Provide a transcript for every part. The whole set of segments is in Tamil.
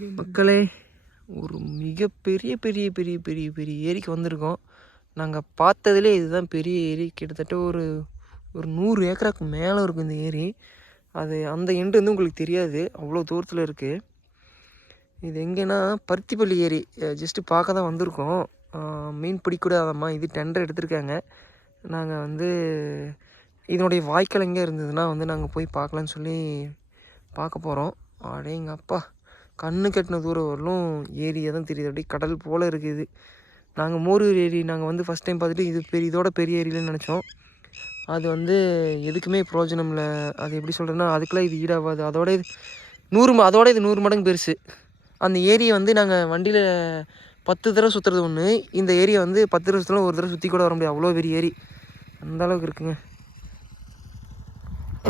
மக்களே ஒரு மிகப்பெரிய பெரிய பெரிய பெரிய பெரிய ஏரிக்கு வந்திருக்கோம். நாங்கள் பார்த்ததுலே இதுதான் பெரிய ஏரி. கிட்டத்தட்ட ஒரு ஒரு நூறு ஏக்கராக்கு மேலே இருக்கும் இந்த ஏரி. அது அந்த எண்டு வந்து உங்களுக்கு தெரியாது. அவ்வளோ தூரத்தில் இருக்குது இது எங்கேன்னா பருத்திப்பள்ளி ஏரி. ஜஸ்ட்டு பார்க்க தான் வந்திருக்கோம். மீன் பிடிக்கூடாதம்மா. இது டெண்டர் எடுத்திருக்காங்க. நாங்கள் வந்து இதனுடைய வாய்க்கால் எங்கே இருந்ததுன்னா வந்து நாங்கள் போய் பார்க்கலான்னு சொல்லி பார்க்க போகிறோம் அடேங்க அப்பா கண்ணு கட்டின தூரம் வரலும் ஏரியா தான் தெரியுது. அப்படியே கடல் போல் இருக்குது. நாங்கள் மோரூர் ஏரி நாங்கள் வந்து ஃபஸ்ட் டைம் பார்த்துட்டு இது பெரிய இதோட பெரிய ஏரியிலன்னு நினச்சோம். அது வந்து எதுக்குமே பிரயோஜனம் இல்லை. அது எப்படி சொல்கிறேன்னா அதுக்கெல்லாம் இது ஈடாகாது. அதோட இது நூறு அதோட இது நூறு மடங்கு பெருசு. அந்த ஏரியை வந்து நாங்கள் வண்டியில் பத்து தடவை சுற்றுறது ஒன்று இந்த ஏரியை வந்து பத்து தடவை சுற்றினா ஒரு தடவை சுற்றி கூட வர முடியாது. அவ்வளோ பெரிய ஏரி. அந்த அளவுக்கு இருக்குங்க.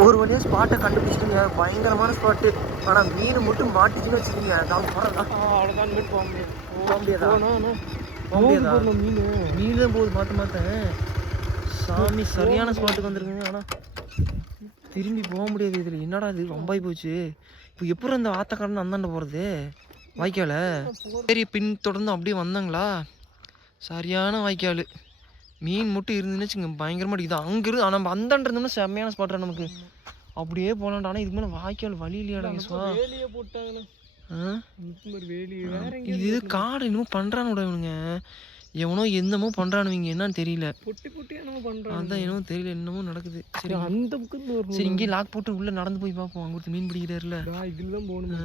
ஒரு வழியாக ஸ்பாட்டை கண்டுபிடிச்சிட்டுங்க. பயங்கரமான ஸ்பாட்டு ஆனால் மீன் மட்டும் மாட்டிச்சுன்னு வச்சுக்கோங்க. நான் போகிறேன் அவ்வளோதான் மீன் போக முடியாது. போக முடியாதா? போக முடியாதா? மீன்? மீன் தான் போகுது. மாற்ற மாற்றேன் சாமி சரியான ஸ்பாட்டுக்கு வந்துருக்குங்க. ஆனால் திரும்பி போக முடியாது இதில். என்னடா இது? ரொம்ப போச்சு. இப்போ எப்படி அந்த ஆத்தக்காரன் அந்தாண்ட போகிறது வாய்க்கால? சரி பின் தொடர்ந்து அப்படியே வந்தாங்களா? சரியான வாய்க்கால். மீன் மட்டும் இருந்துன்னு வச்சுங்க பயங்கரமாக அடிக்குது. அங்கிருந்து ஆனால் நம்ம அந்தாண்ட இருந்தோம்னா செம்மையான ஸ்பாட்டா நமக்கு. அப்படியே போகலான்டா ஆனால் இதுக்கு மேலே வாய்க்கால் வழி இல்லையாடா எங்க இது காடு இன்னும் பண்ணுறானுடா இவனுங்க. எவனோ என்னமோ பண்ணுறானுவீங்க என்னன்னு தெரியல. பொட்டி பொட்டி என்னமோ பண்றாங்க அதான் என்னமோ தெரியல என்னமோ நடக்குது. சரி அந்த பக்கம் இருந்து சரி இங்கேயே லாக் போட்டு உள்ளே நடந்து போய் பார்ப்போம். அங்கே ஒருத்தர் மீன் பிடிக்கிறாருல. இதுல தான் போகணும்?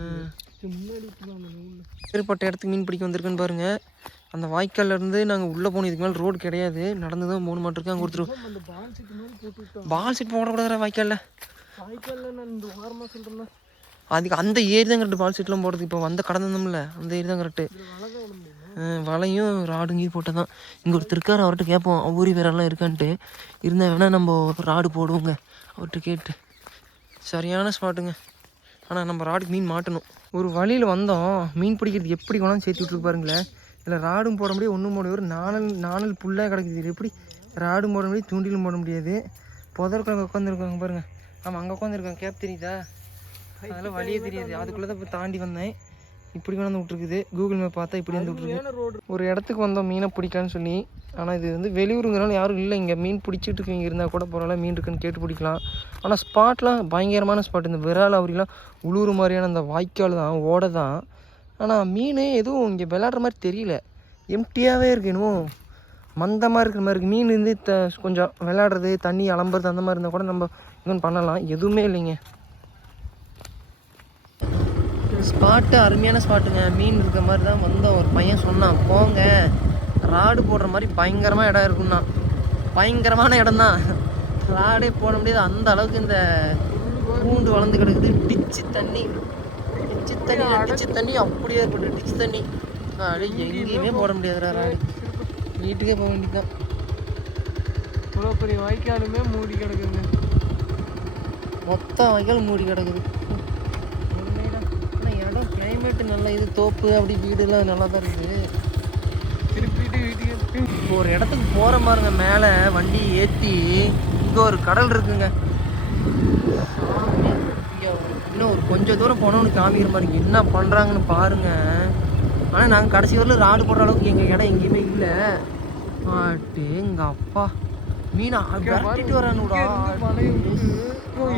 முன்னாடி வேறுபட்ட இடத்துக்கு மீன் பிடிக்க வந்திருக்குன்னு பாருங்க. அந்த வாய்க்கால்ல இருந்து நாங்கள் உள்ளே போனோம். இதுக்கு மேலே ரோடு கிடையாது. நடந்து தான் போகணும் மாட்டிருக்கு. அங்கே ஒருத்தர் பால் செட் போடக்கூடாதுடா வாய்க்காலில். வாய்க்கால்ல நான் இந்த அதுக்கு அந்த ஏரி தான் கரெக்டு பால் செட்லாம் போடுறதுக்கு இப்போ வந்த கடந்தோம்ல அந்த ஏரி தான் கரெக்டு வலையும் ராடும் கீது போட்டால் தான் இங்கே ஒருத்தர் இருக்கார் அவர்கிட்ட கேட்போம். ஊரி வேறெல்லாம் இருக்கான்ட்டு. இருந்தால் வேணால் நம்ம ராடு போடுவோங்க. அவர்கிட்ட கேட்டு. சரியான ஸ்பாட்டுங்க ஆனால் நம்ம ராடுக்கு மீன் மாட்டணும். ஒரு வழியில் வந்தோம். மீன் பிடிக்கிறது எப்படி கொண்டாந்து சேர்த்து விட்ருக்கு பாருங்களேன். இதில் ராடும் போட முடியாது ஒன்றும் போட ஒரு நாணல் நாணல் புல்லாக கிடக்குது இது. எப்படி? ராடும் போட முடியாது தூண்டிலும் போட முடியாது. புதற்குள்ள உட்காந்துருக்காங்க பாருங்க. ஆமாம் அங்கே உட்காந்துருக்காங்க கேப் தெரியுதா அதெல்லாம் வழியே தெரியாது. அதுக்குள்ளே தான் இப்போ தாண்டி வந்தேன். இப்படி கொண்டாந்து விட்ருக்குது கூகுள் மேப் பார்த்தா இப்படி வந்து ரோடு? ஒரு இடத்துக்கு வந்தோம் மீனை பிடிக்கலான்னு சொல்லி. ஆனால் இது வந்து வெளியூருங்கிறனால யாரும் இல்லை. இங்கே மீன் பிடிச்சிட்டு இருக்கவங்க இருந்தால் கூட பரவாயில்ல மீன் இருக்குன்னு கேட்டு பிடிக்கலாம். ஆனால் ஸ்பாட்லாம் பயங்கரமான ஸ்பாட் இந்த விரால் அவரிலாம் உழுவுற மாதிரியான அந்த வாய்க்கால் தான் ஓடை தான். ஆனால் மீன் எதுவும் இங்கே விளாட்ற மாதிரி தெரியல. எம்டியாகவே இருக்கு என்னமோ. மந்தமாக இருக்கிற மாதிரி இருக்குது மீன் இருந்து த கொஞ்சம் விளாட்றது தண்ணி அலம்புறது அந்த மாதிரி இருந்தால் கூட நம்ம இன்னும் பண்ணலாம். எதுவுமே இல்லைங்க. ஸ்பாட்டு அருமையான ஸ்பாட்டுங்க மீன் இருக்கிற மாதிரி தான் வந்தோம் ஒரு பையன் சொன்னான். போங்க. ராடு போடுற மாதிரி பயங்கரமாக இடம் இருக்குன்னா பயங்கரமான இடம் தான் ராடே போட முடியாது. அந்த அளவுக்கு இந்த பூண்டு வளர்ந்து கிடக்குது. டிச்சு தண்ணி. டிச்சு தண்ணி டிச்சு தண்ணி அப்படியே இருக்கட்டும் டிச்சு தண்ணி. அப்படியே எங்கேயுமே போட முடியாதுடா ராடு வீட்டுக்கே போக வேண்டியதுதான். இவ்வளோ பெரிய வாய்க்காலுமே மூடி கிடக்குங்க மொத்த வாய்க்கால் மூடி கிடக்குது. ஆனால் இடம் கிளைமேட்டு நல்லா இது தோப்பு அப்படி வீடுலாம் நல்லா தான் இருக்குது. திருப்பிட்டு வீட்டுக்கு இப்போ ஒரு இடத்துக்கு போகிற பாருங்க மேலே வண்டி ஏற்றி இங்கே ஒரு கடல் இருக்குங்க. இன்னும் ஒரு கொஞ்சம் தூரம் போனோம்னு காமிக்கிற மாதிரி என்ன பண்ணுறாங்கன்னு பாருங்க. ஆனால் நாங்கள் கடைசி வரலும் ராடு போடுற அளவுக்கு எங்கள் இடம் எங்கேயுமே இல்லை. ஆட்டு எங்கள் அப்பா மீனா விரட்டிட்டு வரானுடா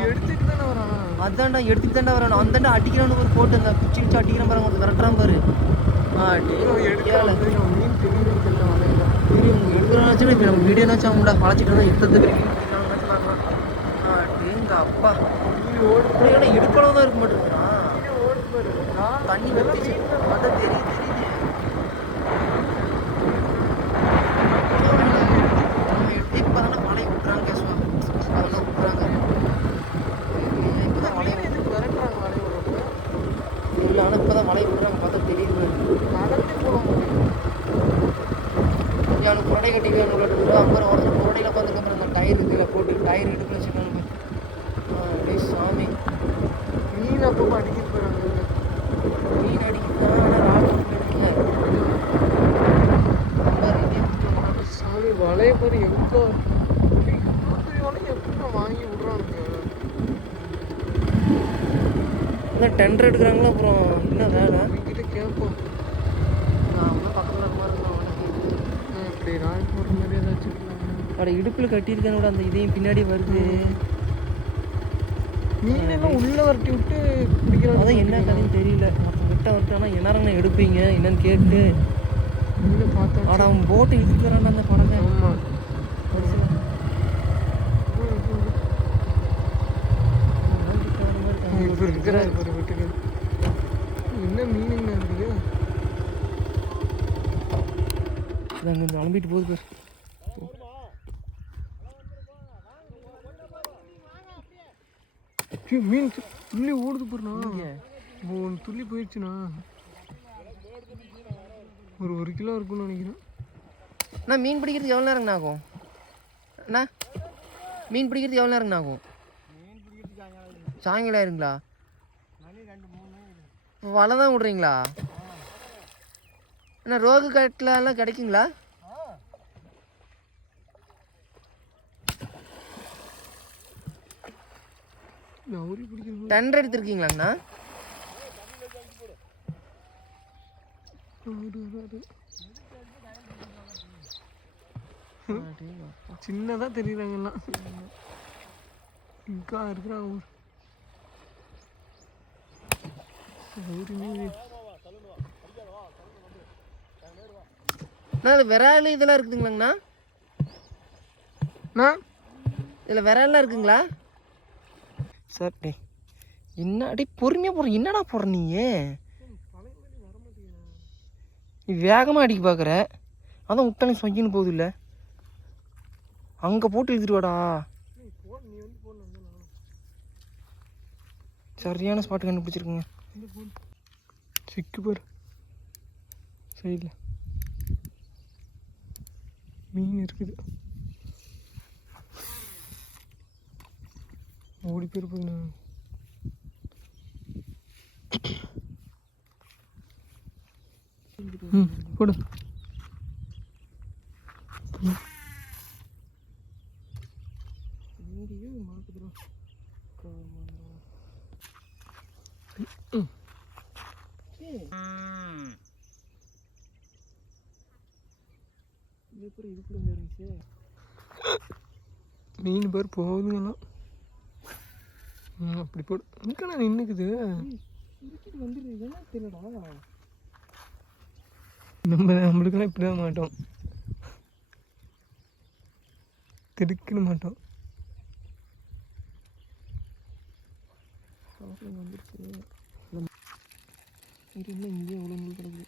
எடுத்துட்டு தானே வரான். அதான்டா எடுத்துட்டு தாண்டா வரானு. அந்தாண்டா அடிக்கிறான்னு ஒரு போட்டு அந்த பிச்சு பிச்சு அடிக்கிறான் பாருங்க விரட்டுறான் பாரு. ஆட்டு ஏழை. மீன் எடுக்கிறாச்சும் இப்போ நம்ம வீடியோனாச்சும் அவங்கள வளைச்சிட்டு இருந்தால் எடுத்தது எங்க அப்பா அப்படியே எடுக்கலாம் தான் இருக்க நான் தண்ணி வெட்டிச்சு அதான் தெரியுது தெரியுது. இப்போதானே வலை விட்டுறாங்க கேசுவா அதெல்லாம் விட்டுறாங்க இப்போதான் வலை மீன் எதுக்கு விரட்டுறாங்க வலையை விடுறப்ப இல்லை ஆனால் இப்போ தான் வலை விட்டுறாங்க பார்த்தா தெரியுது நடந்து போக முடியும் அவனுக்கு புரடை கட்டி வேணும் அப்புறம் ஒருத்தர் புரடையில் உட்காந்துக்கு அப்புறம் அந்த டயர் இதில் போட்டு டயர் வச்சுருக்காங்க டேய் சாமி. மீன் அப்போ அடிக்கிட்டு போறாங்க. மீன் எடுக்குங்க சாமி வலையை பாரு பெரிய வலையை எப்படி வாங்கி விடுறானுங்க என்ன டெண்டர் எடுக்கிறாங்களா? அப்புறம் என்ன வேலை? இவங்கிட்ட அப்போ நான் ஒன்றும் பக்கத்தில் இருக்க மாதிரி இருந்தான் உனக்கு ஆ, அப்படி ராய் போடுற மாதிரி ஏதாச்சும்? அட இடுப்பில் கட்டியிருக்கேன் கூட அந்த இதையும் பின்னாடி வருது. மீனெல்லாம் உள்ள வரட்டி விட்டு பிடிக்கிறாங்க அதான் என்ன கதைன்னு தெரியல. அப்போ விட்ட வரட்டு ஆனால் என்ன எடுப்பீங்க? என்னன்னு கேட்டு. மீனை பார்த்தா ஆட அவன் போட்டு இழுக்கிறான்டா அந்த படத்தை ஆமா. இப்போ இருக்கிறாரு ஒரு வீட்டுக்கு. என்ன மீனுங்க இருக்குது அங்கே அலம்பிட்டு போகுது பேர். மீன் துள்ளி ஓடுது போறா ஒன்று துள்ளி போயிடுச்சுண்ணா. ஒரு ஒரு கிலோ இருக்கும்னு நினைக்கிறேன். அண்ணா மீன் பிடிக்கிறதுக்கு எவ்வளோ நேரங்கண்ணா ஆகும்? அண்ணா மீன் பிடிக்கிறதுக்கு எவ்வளோ நேரங்கண்ணா ஆகும்? சாயங்காலம் ஆயிருங்களா? இப்போ வலை தான் விட்றீங்களா அண்ணா ரோகு கட்டில் எல்லாம் கிடைக்குங்களா? டெண்டர் எடுத்துருக்கீங்களாங்கண்ணா சின்னதாக தெரியுறாங்க எல்லாம். இங்கா இருக்கிறாங்க ஊர். மீன் அண்ணா இது விரால் இதெல்லாம் இருக்குதுங்களாங்கண்ணா? இதில் விரால்லாம் இருக்குங்களா? சார் டே என்ன அடி பொறுமையாக போடுற என்னடா போடுற நீ நீ வேகமாக அடிக்க பார்க்குற அதான் விட்டாலே சொங்கின்னு போகுது இல்லை அங்கே போட்டு இழுத்துட்டு வாடா சரியான ஸ்பாட் கண்டுபிடிச்சிருக்குங்க. சிக்கு பாரு. சைடில் மீன் இருக்குது. ஓடி போயிருப்பதுண்ணா ம் போடு. மீன் பேர் போகுதுங்களாம் அப்படி போடு. இங்கண்ணா நின்றுக்குது நம்ம நம்மளுக்கெல்லாம் இப்படி தான் மாட்டோம். திடுக்குன்னு மாட்டோம் இங்கே எவ்வளோ கிடக்குது?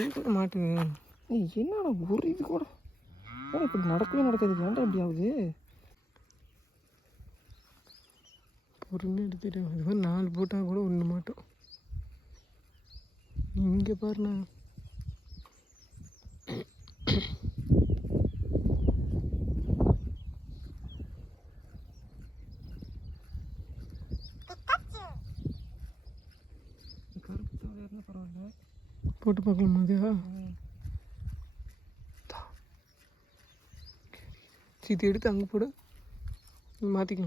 எங்கே மாட்டுது. என்னடா ஒரு இது கூட? இப்படி நடக்கவே நடக்காது? ஏன்டா இப்படி ஆகுது? பொருள் எடுத்துட்டேன் அது மாதிரி நாலு போட்டால் கூட ஒன்று மாட்டோம். இங்கே பாருண்ணா. కోటిపక్కల మధ్య ఇది ఎడితే అంగపూడ మాతికి